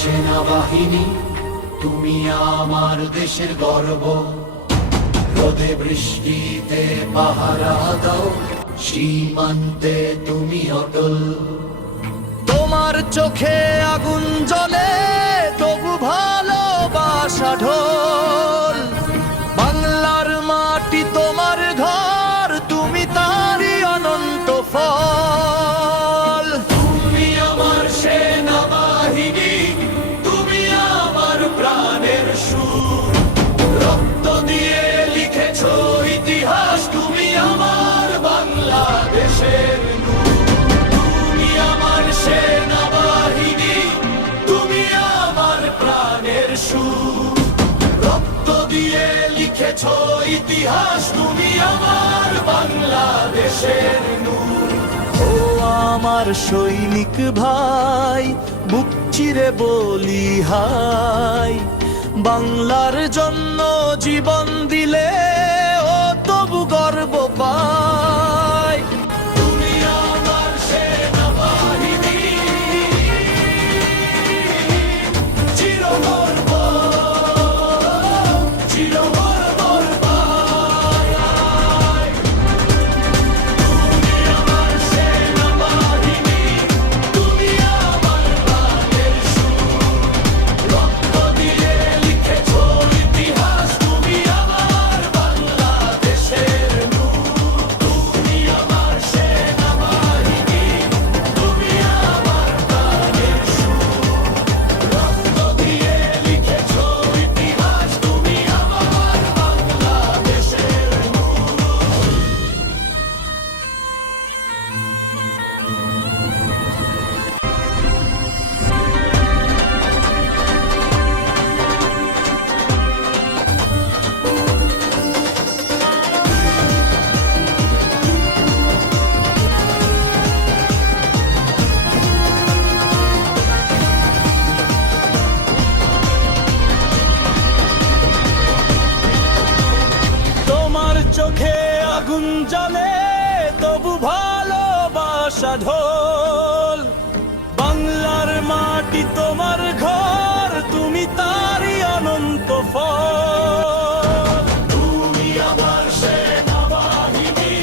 সেনাবাহিনী, তুমি আমার দেশের গর্ব। রোদে বৃষ্টিতে পাহারা দাও, সীমান্তে তুমি অটল। তোমার চোখে আগুন জ্বলে, তবু ভালোবাসা ঢোল। বাংলার মাটি তোমার ঘর, তুমি তারই অনন্ত ফল। তুমি আমার সেনাবাহিনী, তুমি আমার প্রাণের সুর। রক্ত দিয়ে লিখেছো ইতিহাস, তুমি আমার বাংলাদেশের নূর। তুমি আমার সেনাবাহিনী, তুমি আমার প্রাণের সুর। রক্ত দিয়ে লিখেছো ইতিহাস, তুমি আমার বাংলাদেশের নূর। ও আমার সৈনিক ভাই, বুক চিরে বলি হাই। বাংলার জন্য জীবন দিলে ও তবু গর্ব পায়। তুমি আমার সেনাবাহিনী, চিরগর্ব, চিরগর্বর পায়। তুমি আমার সেনাবাহিনী, তুমি আমার প্রাণের সুর। রক্ত দিয়ে লিখেছো ইতিহাস, তুমি আমার বাংলাদেশের নূর। তুমি আমার সেনাবাহিনী, তুমি আমার প্রাণের সুর। রক্ত দিয়ে লিখেছো ইতিহাস, তুমি আমার বাংলাদেশের নূর। তোমার চোখে আগুন জ্বলে, তবু ভালোবাসা ঢোল। বাংলার মাটি তোমার ঘর, তুমি তারই অনন্ত ফল। তুমি আমার সেনাবাহিনী,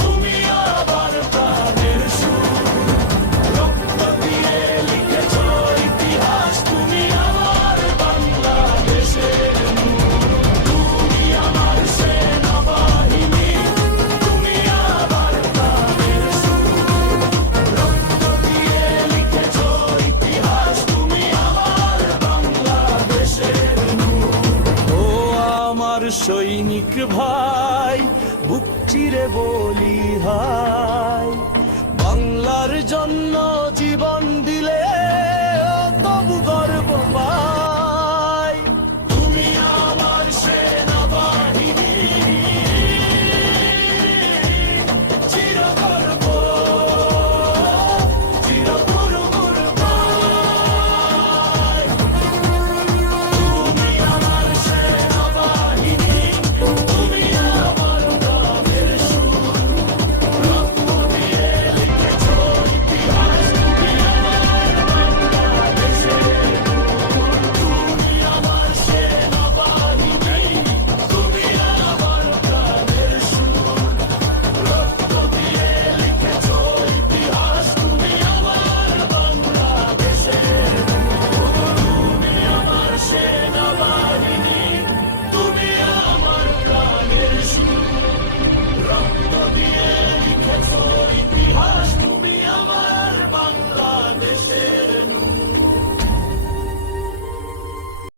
তুমি আমার প্রাণের সুর। রক্ত দিয়ে লিখেছো ইতিহাস, তুমি আমার বাংলাদেশের নূর। তুমি আমার সেনাবাহিনী, তুমি আমার প্রাণের সুর। রক্ত দিয়ে লিখেছো ইতিহাস, তুমি আমার বাংলাদেশের নূর। ও আমার সৈনিক ভাই, বুক চিরে বলি হাই। বাংলার জন্য জীবন দিলে